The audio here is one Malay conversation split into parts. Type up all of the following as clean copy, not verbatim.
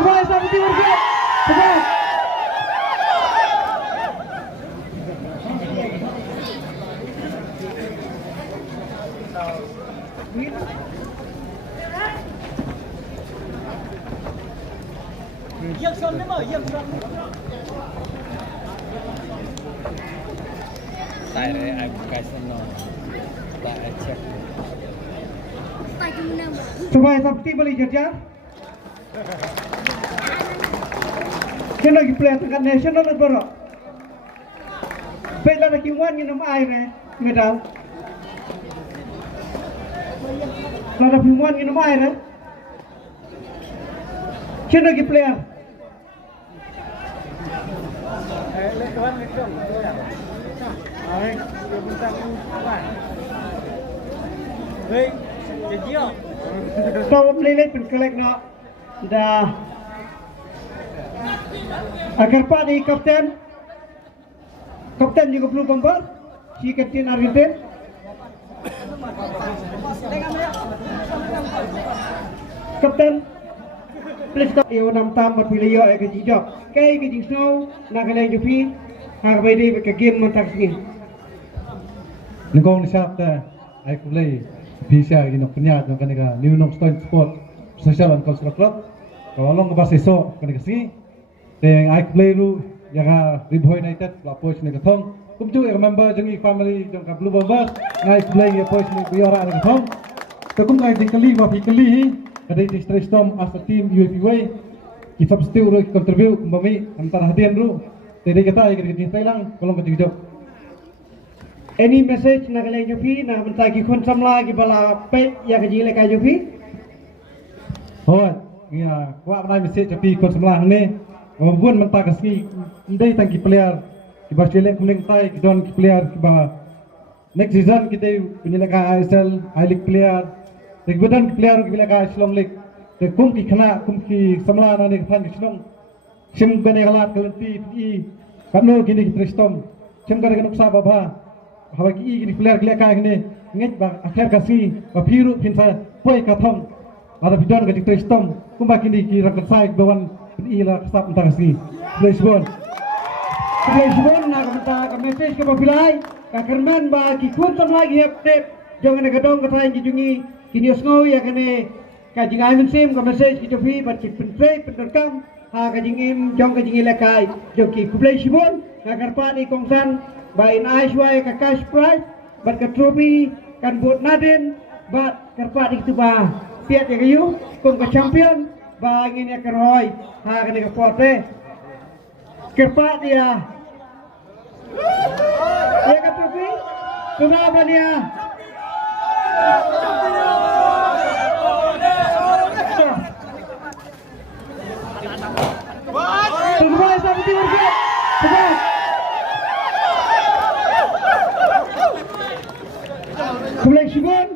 Terbaik sama timur ke. Terbaik. Yang son mà yang son. Tại đây ai cũng cái sân nó tại check. Terbaik sama tim balik jajar. Kena lagi player tengah nasional dan baru. Pela nak kiwan ni nama air medal. Lada kiwan ni nama air. Kena lagi player. Lewat itu. Ai, dia bintang apa? Hei, jejio. Tahu play penkelek nak dah. Agar Pak di kapten juga perlu bumper si kapten Argentin kapten please stop yêu nam tam bật video ở cái gì đó cái gì snow là cái này chụp phim hàng về đi với cái game mà thằng gì Nengkong siap dah, I play bisa ini punya dengan negara New North Stone Sport Social and Cultural Club. Kalau long bahasa esok kan kasi, dengan I play lu jaga Ribho United, lapor sini ketong. Kumcu yang member jengi family jangka Blue Bombers, I play ya pos ni biara ni ketong. Tekum ngai tingkali wafi kali, kadai distress storm as a team UFA. Kita pasti urus contribute kembali antara hadian lu. Jadi kita ikut kita hilang kalau kejujur. Any message nak kalian jupi nak mentagi kon samla gi bala pe ya ke jile kai jupi Hoi, ya, wak menai message tapi kon sebelah ni, bukan mentah kasih, ndai tangki player, kiba Australia kuning tai, kidon ki player kiba next season kita punya lega ISL, I League player, kemudian player kita lega Shillong League, kum ki khana, kum ki samla nani khan ki Shillong, sim gane galat kalanti pi, kano gini ki tristom, sim gane ganuk sa baba, hawa ki gini player kita lega gini, nget ba akhir kasih, ba piru pinsa, poi kathong. Ada bidon ke tristom, kumba kini ki rakan sai bawan ila kasap entah kasih. Lisbon nak mentah ke message ke mobilai ka kerman ba ki kun sam lagi update jangan nak dong ka tayang jungi kini osngo ya kene ka jingai men sim ka message ki jofi bat ki pentre penrekam ha ka jingim jong ka jingi lekai joki kublai sibon ka karpa ni kongsan ba in aishwai ka cash prize bat ka trophy kan bot naden bat karpa di tu ba piat ya kayu kong ka champion ba ingin ya keroi ha ka ni ka forte kerpa dia ya ka trophy kenapa dia terbaik sama timur ke terbaik Kublai Shibon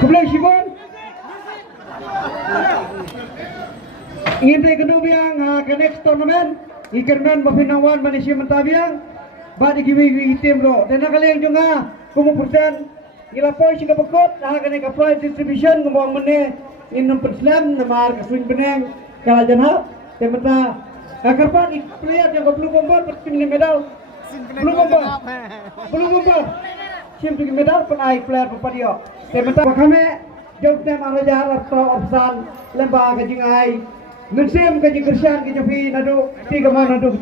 Kublai Shibon ingin tayo kanu biang ke next tournament ikerman mapinawan manisya mentabiang ba giwi tim ro dan nakaliang juga kumupersen ilapoy si kapakot kani ka prize distribution ngomong mene inum perslam namar kasuin beneng kalajan ha temata kakarpan player yang belum bombar pertim medal belum bombar sim tu medal penai player papadio temata kami jog tem arajar atau opsan lembaga jingai mensim ke jingkersian ke jopi nadu tiga mana nadu